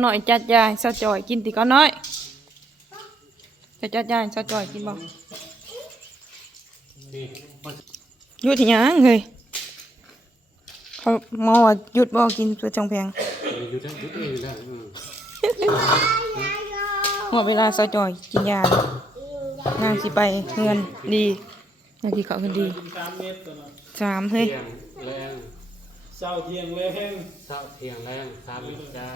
หน่อยจัดยายสะจ่อยกินติก้อนน้อยจะจัดยายสะจ่อยกินบ่หยุดยังเฮ้ยเขาหมอว่าหยุดบ่กินตัวจังแพงหมดเวลาสะจ่อยกินยานางสิไปเฮือนดีนางสิเขาเฮือนดี3เฮ้ยเศร้าเทียงแรง3 เม็ดจ้า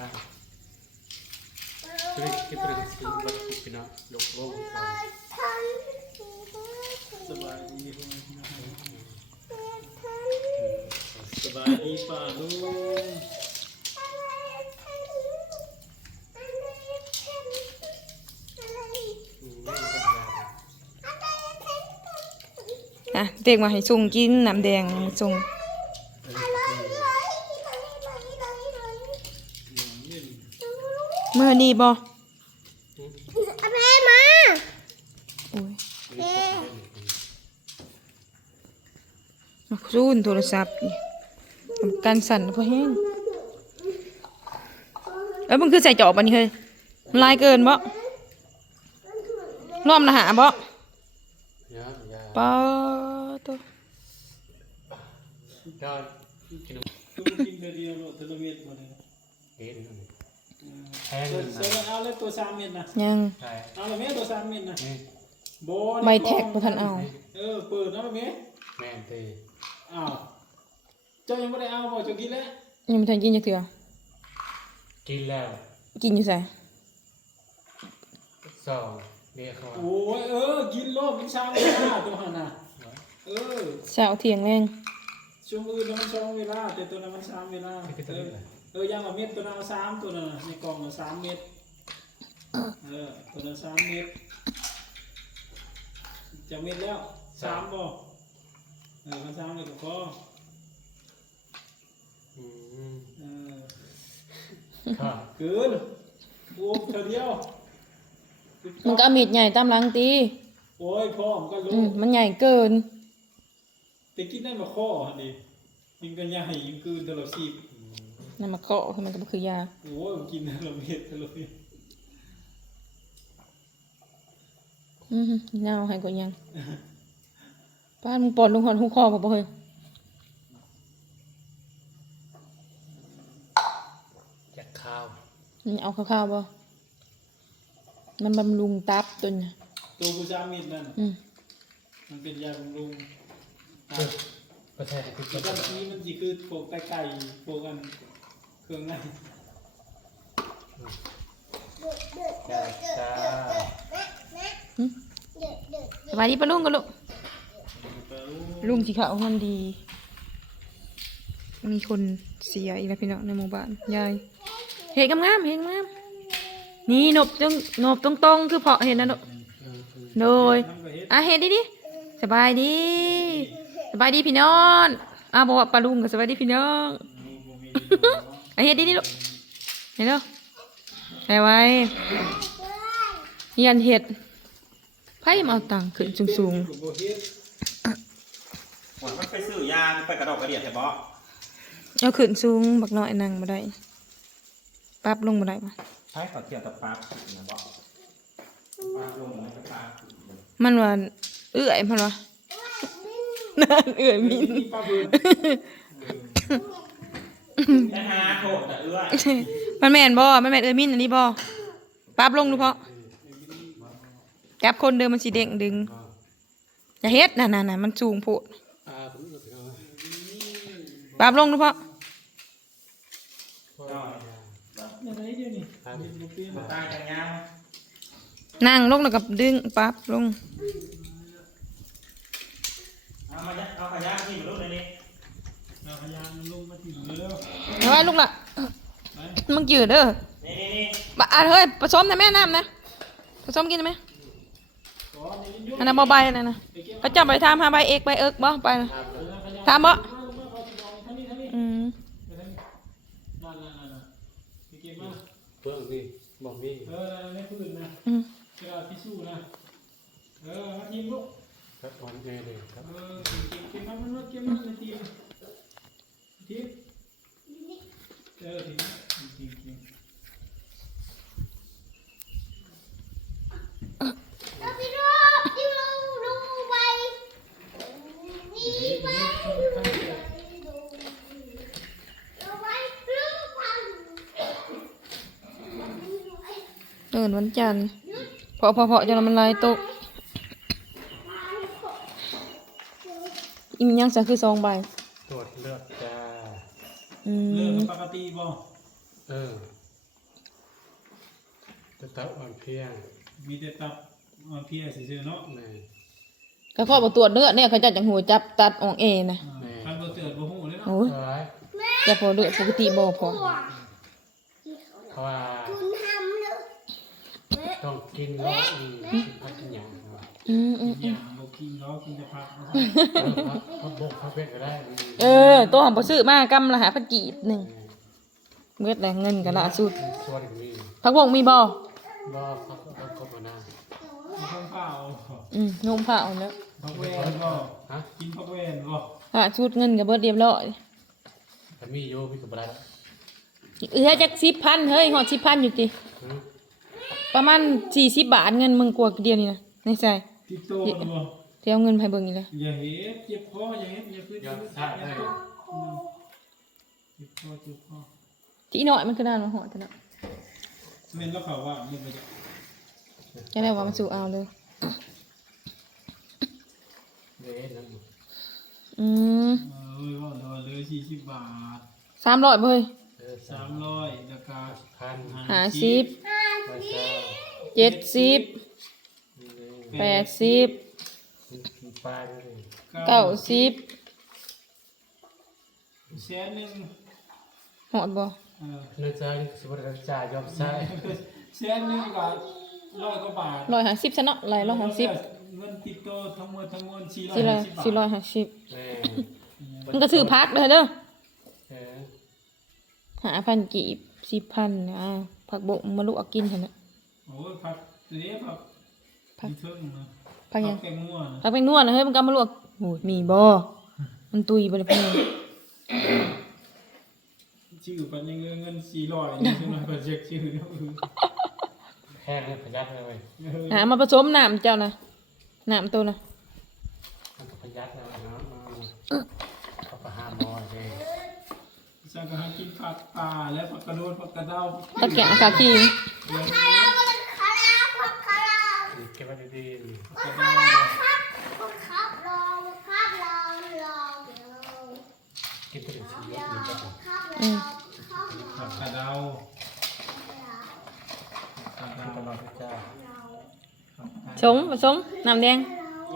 คิดถึงสิ่งบัดพี่น้องลงสบายดีสบายดีป่าลุงเด็กมาให้ส่งกินน้ำแดงส่งเมื่อนี้บ่แม่มาโอ้ยซูนโทรศัพท์การสั่นพอแห้งมึงคือใส่จอบอันนี้เฮ้ยมันลายเกินบ่ร่วมนะหาบ่ปอตัวก็กินเดียวเทเลเมตรมาเลยเห็นแพงเอาเลยตัว3 เม็ดนะยังเอาเลยแม่ตัว3 เม็ดนะโบไม่แท็กบ่ทันเอาเปิดนะแม่แม่นตีอ้าวเจ้ายังไม่ได้เอาบ่จะกินแล้วยังไม่ทันกินจักเทื่อกินแล้วกินอยู่ไส2เรียกเขาโอ้ยกินโลกกิน3 เวลาตัวหันน่ะเช้าเที่ยงแรงช่วงอื่นมัน2 เวลาแต่ตัวนั้นมัน3 เวลายังละเม็ดตัวนั้น3ตัวนั้นในกล่องละ3 เม็ดตัวนั้น3 เม็ดจะเม็ดแล้ว3บ่มัน3เลยก็พอเกินบวกเท่าเดียวมันก็เอามีดใหญ่ตามหลังตีโอ้ยพ่อมันก็รู้มันใหญ่เกินแต่กินได้มาข้อดิยิงกันใหญ่ยิงคือตลอดชีพนั่นมาเคาะคือมันก็คือยาโอ้ยกินตลอดเม็ดตลอดเน่าให้กว่ายังป้ามึงปอดลงหัวหูคอป่ะเฮ้ยอยากข้าวมันเอาข้าวป่ะมันบำรุงตับตัวเนี่ยตัวกูจามิดนั่นมันเป็นยาบำรุงก็ใช่คือตอนนี้มันจีคือโปกไก่โปกกันเครื่องในสบายดีปะลุงกันลูกลุงสีขาวมันดีมีคนเสียอีกแล้วพี่น้องในหมู่บ้านยายเห็นงามเห็นงามนี่หนบตรงคือเพาะเห็นนะโดยเห็นดิสบายดีพี่น้องบอกว่าปลาลุงก็สบายดีพี่น้องเห็นดิลูกเห็นแล้วไว้เฮียนเห็ดไพ่มาเอาตังขึ้นสูงมันไปซื้อยาไปกระดกกระเดียดแถบบ่เอาขึ้นสูงบักน้อยนั่งมาได้ปั๊บลงมาได้ปะใช้ต่อเกี่ยวกับปลานะบ่ปลาลงในปลามันว่ามันว่านั่นมินนะฮะโถแต่มันแม่นบ่มันแม่นมินอันนี้บ่ปั๊บลงดูเพาะจับคนเดิมมันสีเด้งดึงอย่าเฮ็ดน่ะมันสูงโพดปั๊บลงดูเพาะนั่งลงแล้วกับดึงปั๊บลงเอาขยะที่มันลงในนี้เอาขยะมันลงมาถึงเร็วเอาไว้ลูกล่ะมึงยืดเด้อเฮ้ยผสมนะแม่น้ำนะผสมกินไหมอันนั้นบ่ใบนั่นนะเขาจับใบทามหาใบเอกใบเอิกบ่ไปนะทามบ่เพื่อนนี่บอกนี่ไม่พื้นนะกระดาษทิชชู่นะมาทีมลูกครับตอนนี้เลยครับเก็บมันในทีมทีส วันจันทร์เพาะจนมันลายตกอีมยังสักคือ2ใบ ตรวจเลือดจ้า เรื่อง ม ปกติบ่ จะตับอ่อนเพลียง มีแต่ตับเพียซื่อๆเนาะ แม่ ก็ข้อบ่ตรวจเลือดเนี่ยเขาจะจังหูจับตัดออกเอนะ คันบ่เตือนบ่ฮู้เลยเนาะ โอ้ย เอาไว้ แต่พอเลือดปกติบ่พอ เพราะว่า คุณทำเลย ต้องกินแล้วพักกินอย่าง อย่างบ่กินเนาะกินแต่ผักเนาะ พักบกพักเป็ดก็ได้ ตัวของบ่ซื้อมากำละหาพักกีบหนึงเบิดแล้วเงินก็ล่าสุด ส่วนมี ผักบงมีบ่ บ่พักกบมาหน้า ข้าวเปล่า นมผ้าเอาแล้ว ผักแวนบ่ ฮะ กินผักแวนบ่ ล่าสุดเงินก็เบิดเรียบร้อย ถ้ามีโยมีกับอะไร จัก10,000เฮ้ยฮอด10,000อยู่ติประมาณ40 บาทเงินมึงกลัวเดียวนี่นะในใจ ติดโตบ่ เดี๋ยวเอาเงินไปให้เบิ่งอีกแล้ว อย่าเฮ็ดเจ็บคออย่าเฮ็ดอย่าพึ่ง ยอดชาติได้ เจ็บคอ ที่น้อยมันคือด้านมาหอดแต่เนาะ แม่นแล้วเขาว่ามันบ่จะ แค่ได้ว่ามันสู่เอาเลย เด้นั่น ว่าเลย40 บาท 300บ่เฮ้ย 300แล้วก็ พัน 50 ไปเช้า 70 80 ปลาเลย 90 แสนหนึง หอดบ่ เนื้อใจนี่สิบวันจ่ายยอมใช้ แสนหนึงก็100กว่าบาท 150ซะเนาะ150 เงินติดโตทั้งหมด450 450 แม่ มันก็ซื้อพักเด้อ เออ 5,000กีบ10,000นะผักบกมาลุกเอากินหั่นน่ะ โอ้ยผักเด้ผักมีเทิงนะ ผักหยัง แกงม่วนะ ผักเป็นนวดนะเฮ้ยมันก็มาลวกโอ้ยมีบ่มันตุยบ่ได้เพิ่น ชื่อปันยังเงิน400นี่คือน้อยกว่าเช็คชื่อเนาะ แห้งเลยพยัดเลย มาผสมน้ำเจ้านะน้ำตัวนะ มันก็พยัดแล้วเนาะเขาก็ห้ามมอเลย สังก็ให้กินผักป่าและผักกระโดดผักกระเดา ตะแกงขาขี้ เดี๋ยว คาราพักคารา เก็บไว้ดี ผักกระเดา ครับลองครับลองลอง ๆกินไปถึงชีวิตมันก็ ครับลองครับ ผักกระเดาผักกระ ตล เดา อดจ้า ผสมน้ำแดง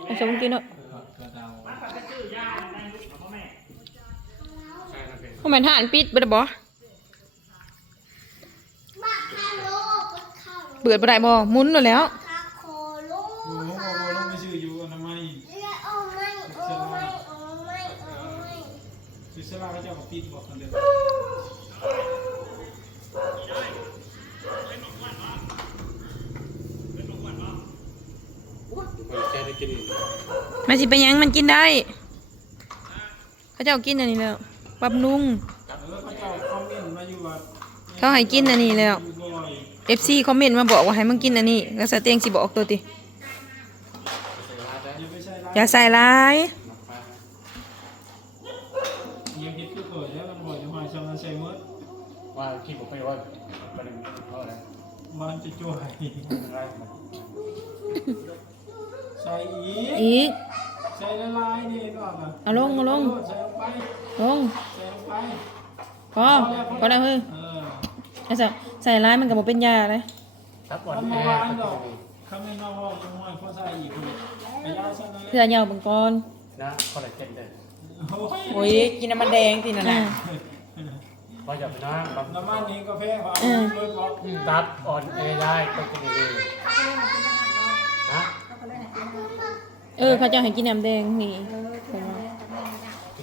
ผสมกินเนาะ ผักกระเดา เพราะมันห่านปิดบ่ได้บ่ บักคาโลบักคาโล เปิดบ่ได้บ่หมุนแล้วแหล้ว คาโคโล โอ้โหลงไปชื่ออยู่อนามัย โอ้ไม่โอ้ไม่โอ้ไม่โอ้ไม่ สุสลาเขาเจ้าก็ปิดบอกกันเด้อ มันแค่ได้กิน มันสิไปหยังมันกินได้เขาเจ้ากินอันนี้แล้วบำรุง เขาเจ้าคอมเมนต์มาอยู่ว่า เขาให้กินอันนี้แล้ว อยู่บ่อย FC คอมเมนต์มาบอกว่าให้มึงกินอันนี้แล้วสเตียงสิบอกตัวติ ใส่ร้ายได้ อย่าไปใช้ร้าย อย่าใส่ร้าย ยังคิดคือเกิดแล้วมันบ่อยจะมาชำนาญใช้มืด ว่ากินผมไปว่ามันเพราะอะไร มันจะจ่วย อะไร ใส่อีก อีก ใส่ละลายนี่ก่อนนะ เอาลง ใส่ลงไป ลง ใส่ลงไป พอได้เฮ้ย เออ ใส่ร้ายมันก็บ่เป็นยาเลย ทับอ่อน มัน แอ มาหวานดอกคำเป็นมาว่าจังหวะเขาใส่อีกคนไอ้ยาใส่เลย เพื่อยาวเบิ่งก่อน นะคอลลาเจนเด้อ โอ้ย โอ้ยกินน้ำมันแดงสินะนะ พอจับน้ำ น้ำมันนี้กาแฟหวานเลยบอก ตับอ่อนแอได้ก็กินดีฮะ เขาจะให้กินน้ำแดงนี่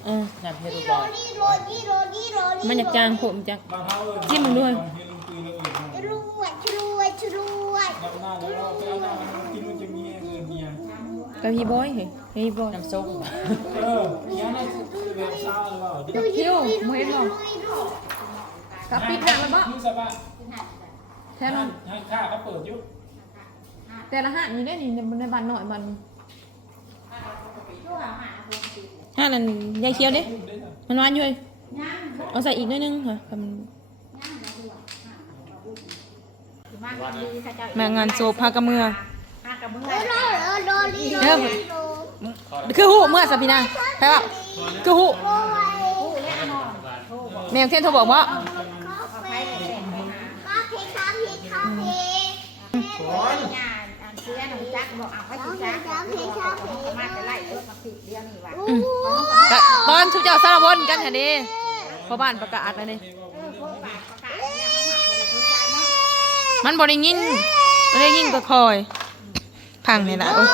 เออ น้ำเพชรบอย โรดีโรดีโรดี มันอยากจางผมจัก บางเท้าเออ จิ้มมึงด้วย เห็นลุงปืนแล้วเออ รวยรวยรวย ดับหน้าแล้วเราไปเอาหน้ามันกินมันจะมีเงินเมีย กับฮีบอยเฮ้ยฮีบอย น้ำส้ม เออยังไงแบบเช้าหรือเปล่า เที่ยวบ่เห็นบ่กับปิดหนังแล้วบ่ นี่สบาย แท้นั้น ห้างค่าเขาเปิดอยู่ แต่ละห้างนี่ได้นี่ในบ้านน้อยบ้านห้างนั้นยายเคียวเด้มันหวานอยู่เอ้ยเอาใส่อีกนิดนึงค่ะ แม่งานโซพากระเมือ โดลีโด เด้อ ลีโด คือหูเมื่อสัพพินาแปลว่าคือหูแมวเทียนโทรบอกว่า คาเฟ่คาเฟ่คาเฟ่คาเฟ่ เสื้อหนูจักบอกเอาไว้จักมาจะไล่ตัวมาผิดเดียวนี่ว่ะ ก็ตอนชุบเจ้าสารวนกันแถวนี้พอบ้านประกาศแล้วนี่ พวกปากประกาศเนี่ยเขาหักบริสุทธิ์ใจเนาะ มันบริยินก็คอย พังนี่แหละโอ๊ย